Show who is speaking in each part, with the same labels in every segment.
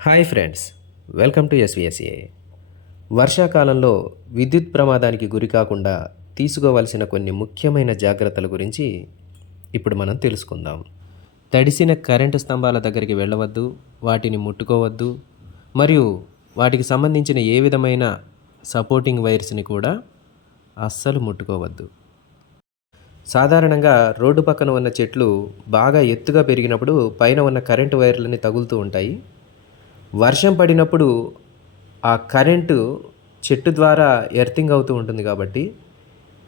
Speaker 1: Hi friends welcome to S V S A. వర్షాకాలంలో విద్యుత్ ప్రమాదానికి గురి కాకుండా తీసుకోవలసిన కొన్ని ముఖ్యమైన జాగ్రత్తల గురించి ఇప్పుడు మనం తెలుసుకుందాం. తడిసిన కరెంటు స్తంభాల దగ్గరికి వెళ్ళవద్దు వాటిని ముట్టుకోవద్దు మరియు వాటికి సంబంధించిన ఏ విధమైన సపోర్టింగ్ వైర్స్ని కూడా అస్సలు ముట్టుకోవద్దు. సాధారణంగా రోడ్డు పక్కన ఉన్న చెట్లు బాగా ఎత్తుగా పెరిగినప్పుడు పైన ఉన్న కరెంటు వైర్లని తగులుతూ ఉంటాయి. వర్షం పడినప్పుడు ఆ కరెంటు చెట్టు ద్వారా ఎర్తింగ్ అవుతూ ఉంటుంది కాబట్టి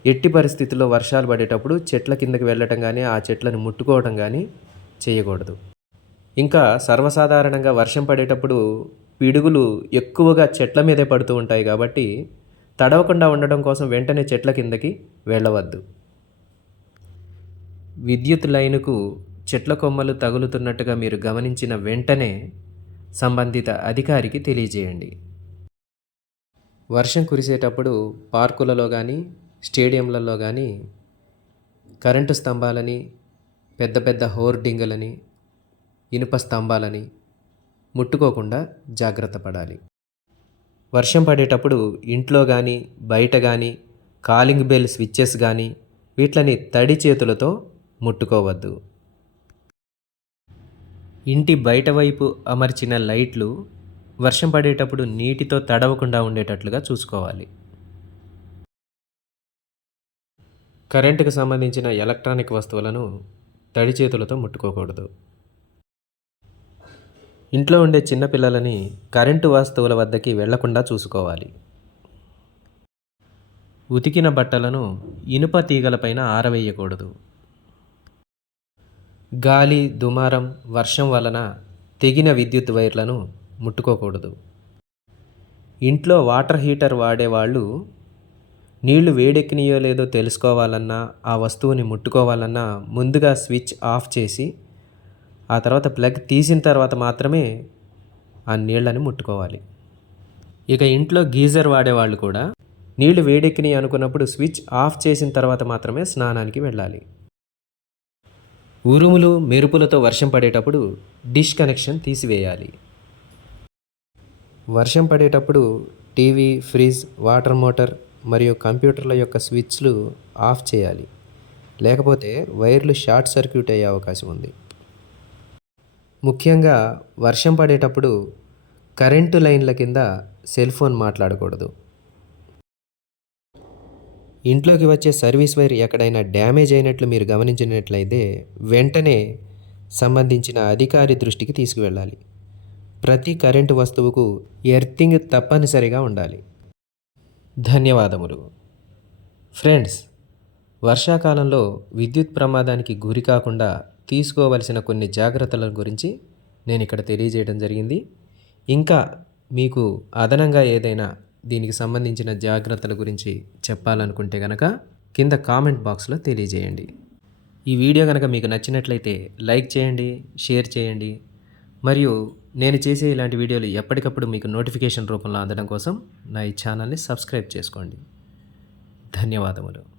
Speaker 1: ఎట్టి పరిస్థితుల్లో వర్షాలు పడేటప్పుడు చెట్ల కిందకి వెళ్ళటం కానీ ఆ చెట్లను ముట్టుకోవటం కానీ చేయకూడదు. ఇంకా సర్వసాధారణంగా వర్షం పడేటప్పుడు పిడుగులు ఎక్కువగా చెట్ల మీదే పడుతూ ఉంటాయి కాబట్టి తడవకుండా ఉండడం కోసం వెంటనే చెట్ల కిందకి వెళ్ళవద్దు. విద్యుత్ లైనుకు చెట్ల కొమ్మలు తగులుతున్నట్టుగా మీరు గమనించిన వెంటనే సంబంధిత అధికారికి తెలియజేయండి. వర్షం కురిసేటప్పుడు పార్కులలో కానీ స్టేడియంలలో కానీ కరెంటు స్తంభాలని పెద్ద పెద్ద హోర్డింగులని ఇనుప స్తంభాలని ముట్టుకోకుండా జాగ్రత్త పడాలి. వర్షం పడేటప్పుడు ఇంట్లో కానీ బయట కానీ కాలింగ్ బెల్ స్విచ్చెస్ కానీ వీటిని తడి చేతులతో ముట్టుకోవద్దు. ఇంటి బయట వైపు అమర్చిన లైట్లు వర్షం పడేటప్పుడు నీటితో తడవకుండా ఉండేటట్లుగా చూసుకోవాలి. కరెంటుకు సంబంధించిన ఎలక్ట్రానిక్ వస్తువులను తడి చేతులతో ముట్టుకోకూడదు. ఇంట్లో ఉండే చిన్నపిల్లలని కరెంటు వస్తువుల వద్దకి వెళ్ళకుండా చూసుకోవాలి. ఉతికిన బట్టలను ఇనుప తీగలపైన ఆరవేయకూడదు. గాలి దుమారం వర్షం వలన తెగిన విద్యుత్ వైర్లను ముట్టుకోకూడదు. ఇంట్లో వాటర్ హీటర్ వాడేవాళ్ళు నీళ్ళు వేడెక్కినాయో లేదో తెలుసుకోవాలన్నా ఆ వస్తువుని ముట్టుకోవాలన్నా ముందుగా స్విచ్ ఆఫ్ చేసి ఆ తర్వాత ప్లగ్ తీసిన తర్వాత మాత్రమే ఆ నీళ్ళని ముట్టుకోవాలి. ఇక ఇంట్లో గీజర్ వాడేవాళ్ళు కూడా నీళ్ళు వేడెక్కినాయి అనుకున్నప్పుడు స్విచ్ ఆఫ్ చేసిన తర్వాత మాత్రమే స్నానానికి వెళ్ళాలి. ఉరుములు మెరుపులతో వర్షం పడేటప్పుడు డిష్ కనెక్షన్ తీసివేయాలి. వర్షం పడేటప్పుడు టీవీ ఫ్రిడ్జ్ వాటర్ మోటార్ మరియు కంప్యూటర్ల యొక్క స్విచ్లు ఆఫ్ చేయాలి. లేకపోతే వైర్లు షార్ట్ సర్క్యూట్ అయ్యే అవకాశం ఉంది. ముఖ్యంగా వర్షం పడేటప్పుడు కరెంటు లైన్ల కింద సెల్ ఫోన్ మాట్లాడకూడదు. ఇంట్లోకి వచ్చే సర్వీస్ వైర్ ఎక్కడైనా డ్యామేజ్ అయినట్లు మీరు గమనించినట్లయితే వెంటనే సంబంధించిన అధికారి దృష్టికి తీసుకువెళ్ళాలి. ప్రతి కరెంటు వస్తువుకు ఎర్తింగ్ తప్పనిసరిగా ఉండాలి. ధన్యవాదములు. ఫ్రెండ్స్ వర్షాకాలంలో విద్యుత్ ప్రమాదానికి గురి కాకుండా తీసుకోవలసిన కొన్ని జాగ్రత్తల గురించి నేను ఇక్కడ తెలియజేయడం జరిగింది. ఇంకా మీకు అదనంగా ఏదైనా దీనికి సంబంధించిన జాగ్రత్తల గురించి చెప్పాలనుకుంటే కనుక కింద కామెంట్ బాక్స్లో తెలియజేయండి. ఈ వీడియో కనుక మీకు నచ్చినట్లయితే లైక్ చేయండి షేర్ చేయండి. మరియు నేను చేసే ఇలాంటి వీడియోలు ఎప్పటికప్పుడు మీకు నోటిఫికేషన్ రూపంలో అందడం కోసం నా ఈ ఛానల్ని సబ్స్క్రైబ్ చేసుకోండి. ధన్యవాదములు.